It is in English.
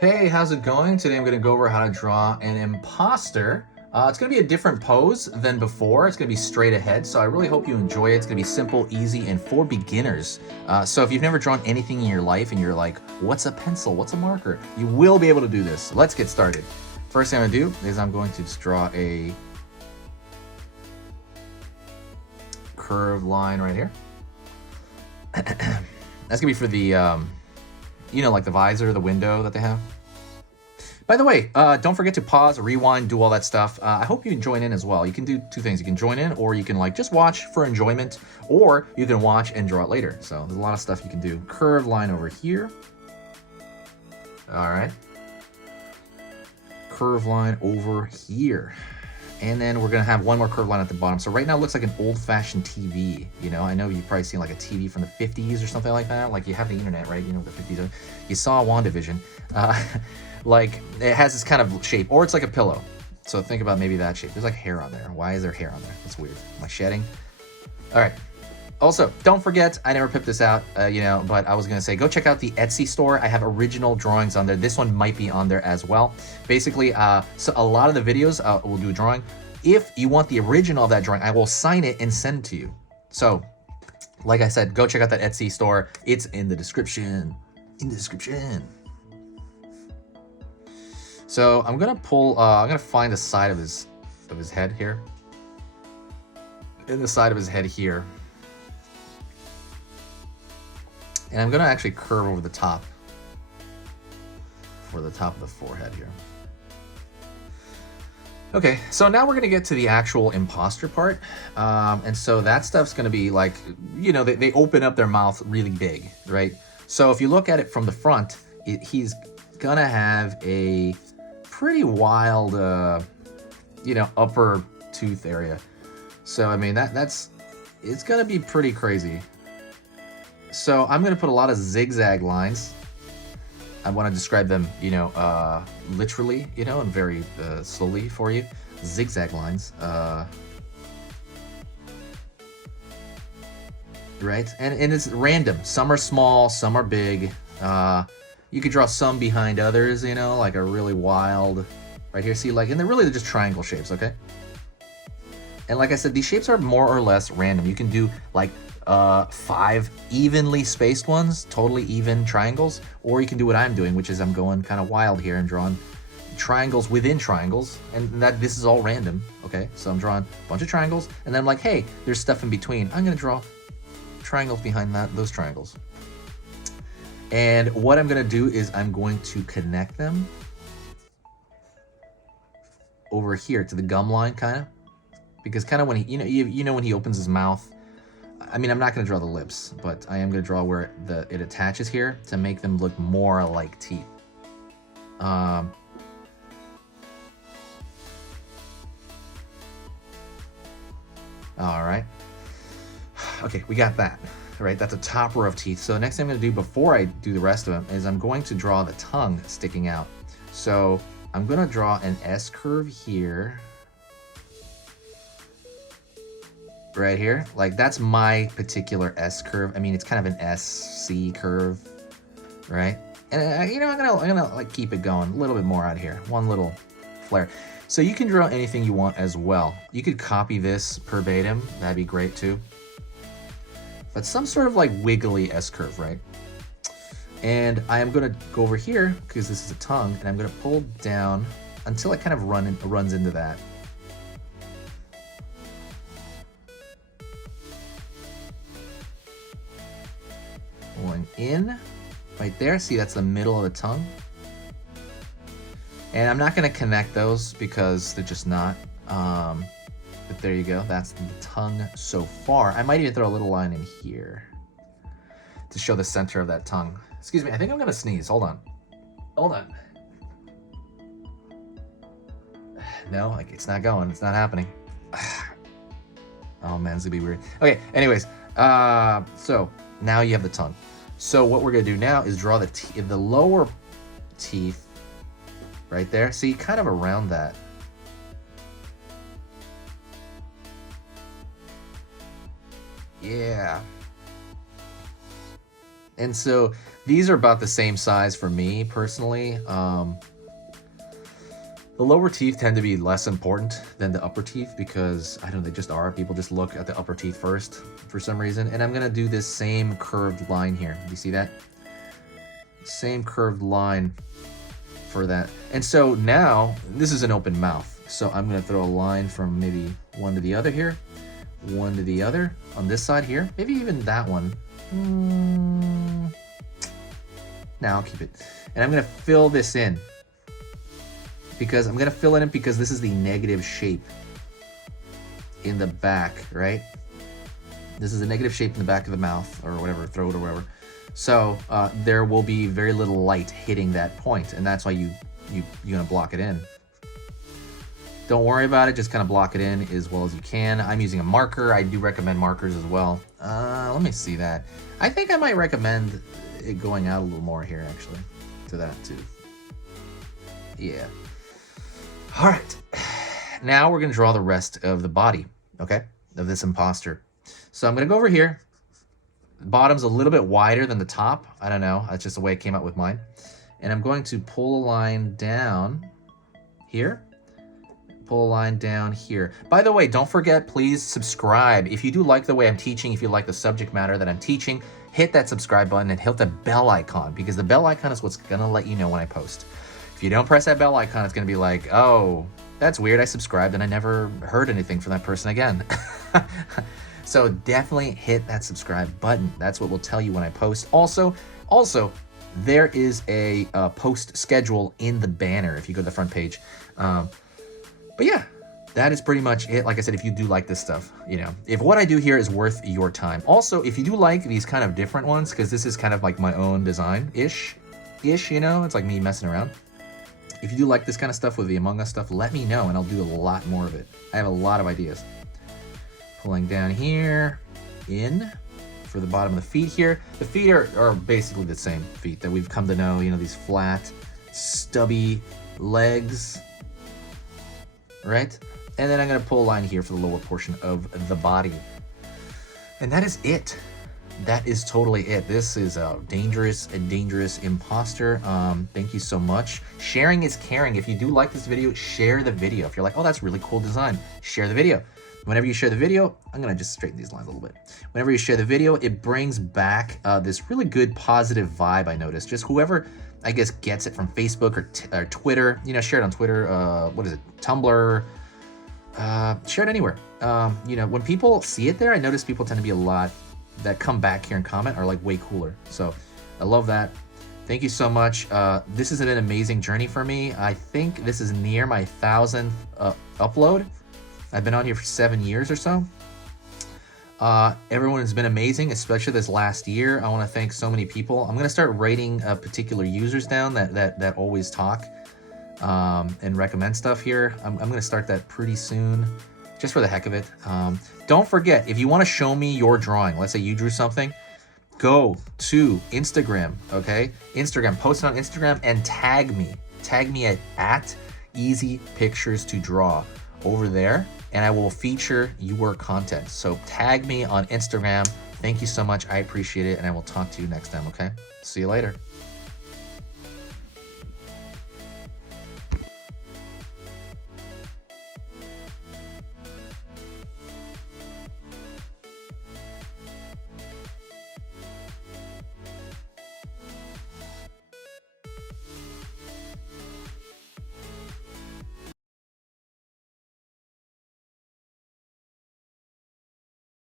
Hey, how's it going? Today I'm going to go over how to draw an imposter. It's going to be a different pose than before. It's going to be straight ahead, so I really hope you enjoy it. It's going to be simple, easy, and for beginners. So if you've never drawn anything in your life and you're like, what's a pencil? What's a marker? You will be able to do this. Let's get started. First thing I'm going to do is I'm going to just draw a curved line right here. That's going to be for the... like the visor, the window that they have. By the way, don't forget to pause, rewind, do all that stuff. I hope you can join in as well. You can do two things. You can join in, or you can just watch for enjoyment, or you can watch and draw it later. So there's a lot of stuff you can do. Curved line over here. All right. Curved line over here. And then we're gonna have one more curved line at the bottom. So right now it looks like an old-fashioned TV. I know you've probably seen like a TV from the 50s or something like that. Like you have the internet, right? You know what the 50s are. You saw WandaVision. Like it has this kind of shape, or it's like a pillow. So think about maybe that shape. There's like hair on there. Why is there hair on there? That's weird. Am I shedding? All right. Also, don't forget, I never picked this out, but I was going to say, go check out the Etsy store. I have original drawings on there. This one might be on there as well. Basically, so a lot of the videos will do a drawing. If you want the original of that drawing, I will sign it and send it to you. So, like I said, go check out that Etsy store. It's in the description. So I'm going to pull, I'm going to find the side of his head here. In the side of his head here. And I'm going to actually curve over the top for the top of the forehead here. Okay, so now we're going to get to the actual imposter part. And so that stuff's going to be like, they open up their mouth really big, right? So if you look at it from the front, he's going to have a pretty wild, upper tooth area. So, I mean, it's going to be pretty crazy. So I'm going to put a lot of zigzag lines. I want to describe them, literally, and very slowly for you. Zigzag lines. Right? And it's random. Some are small, some are big. You could draw some behind others, like a really wild... Right here, see, and they're just triangle shapes, okay? And like I said, these shapes are more or less random. You can do, 5 evenly spaced ones, totally even triangles, or you can do what I'm doing, which is I'm going kind of wild here and drawing triangles within triangles, and this is all random, okay? So I'm drawing a bunch of triangles, and then I'm like, hey, there's stuff in between. I'm gonna draw triangles behind those triangles. And what I'm gonna do is I'm going to connect them over here to the gum line, kind of, because kind of when he, when he opens his mouth. I mean, I'm not going to draw the lips, but I am going to draw where it attaches here to make them look more like teeth. All right. Okay, we got that. Right, that's a top row of teeth. So the next thing I'm going to do before I do the rest of them is I'm going to draw the tongue sticking out. So I'm going to draw an S curve here. Right here, that's my particular S curve. I mean, it's kind of an SC curve, right? And I'm gonna keep it going a little bit more out here, one little flare. So you can draw anything you want as well. You could copy this verbatim, that'd be great too. But some sort of wiggly S curve, right? And I am gonna go over here because this is a tongue, and I'm gonna pull down until it kind of runs into that. Going in right there. See, that's the middle of the tongue. And I'm not going to connect those because they're just not. But there you go. That's the tongue so far. I might even throw a little line in here to show the center of that tongue. Excuse me. I think I'm going to sneeze. Hold on. Hold on. No, it's not going. It's not happening. Oh man, this would be weird. Okay. Anyways, so now you have the tongue. So what we're going to do now is draw the lower teeth right there. See, kind of around that. Yeah. And so These are about the same size for me personally. The lower teeth tend to be less important than the upper teeth because, I don't know, they just are. People just look at the upper teeth first for some reason. And I'm gonna do this same curved line here. You see that? Same curved line for that. And so now, this is an open mouth. So I'm gonna throw a line from maybe one to the other here, one to the other on this side here, maybe even that one. Now I'll keep it. And I'm gonna fill this in. Because I'm gonna fill it in because this is the negative shape in the back, right? This is a negative shape in the back of the mouth or whatever, throat or whatever. So there will be very little light hitting that point, and that's why you're gonna block it in. Don't worry about it, just kind of block it in as well as you can. I'm using a marker. I do recommend markers as well. Let me see that. I think I might recommend it going out a little more here, actually, to that too. Yeah. All right, now we're gonna draw the rest of the body, okay, of this imposter. So I'm gonna go over here. The bottom's a little bit wider than the top. I don't know, that's just the way it came out with mine. And I'm going to pull a line down here, pull a line down here. By the way, don't forget, please subscribe. If you do like the way I'm teaching, if you like the subject matter that I'm teaching, hit that subscribe button and hit the bell icon, because the bell icon is what's gonna let you know when I post. If you don't press that bell icon, it's gonna be like, oh, that's weird, I subscribed and I never heard anything from that person again. So definitely hit that subscribe button. That's what will tell you when I post. Also, there is a post schedule in the banner if you go to the front page. But yeah, that is pretty much it. Like I said, if you do like this stuff, you know, if what I do here is worth your time. Also, if you do like these kind of different ones, because this is kind of like my own design-ish, you know, it's like me messing around. If you do like this kind of stuff with the Among Us stuff, let me know and I'll do a lot more of it. I have a lot of ideas. Pulling down here, in for the bottom of the feet here. The feet are basically the same feet that we've come to know, you know, these flat, stubby legs, right? And then I'm gonna pull a line here for the lower portion of the body. And that is it. That is totally it. This is a dangerous imposter. Thank you so much. Sharing is caring. If you do like this video, share the video. If you're like, oh, that's really cool design, share the video. Whenever you share the video, I'm gonna just straighten these lines a little bit. Whenever you share the video, it brings back this really good positive vibe, I noticed. Just whoever, I guess, gets it from Facebook or Twitter, you know, share it on Twitter, what is it, Tumblr, share it anywhere. You know, when people see it there, I notice people tend to be a lot that come back here and comment are like way cooler. So I love that. Thank you so much. This has been an amazing journey for me. I think this is near my 1,000th upload. I've been on here for 7 years or so. Everyone has been amazing, especially this last year. I want to thank so many people. I'm gonna start writing particular users down that always talk and recommend stuff here. I'm gonna start that pretty soon, just for the heck of it. Don't forget, if you want to show me your drawing, let's say you drew something, go to Instagram, okay? Instagram, post it on Instagram and tag me. Tag me at Easy Pictures to Draw over there, and I will feature your content. So tag me on Instagram. Thank you so much. I appreciate it, and I will talk to you next time, okay? See you later.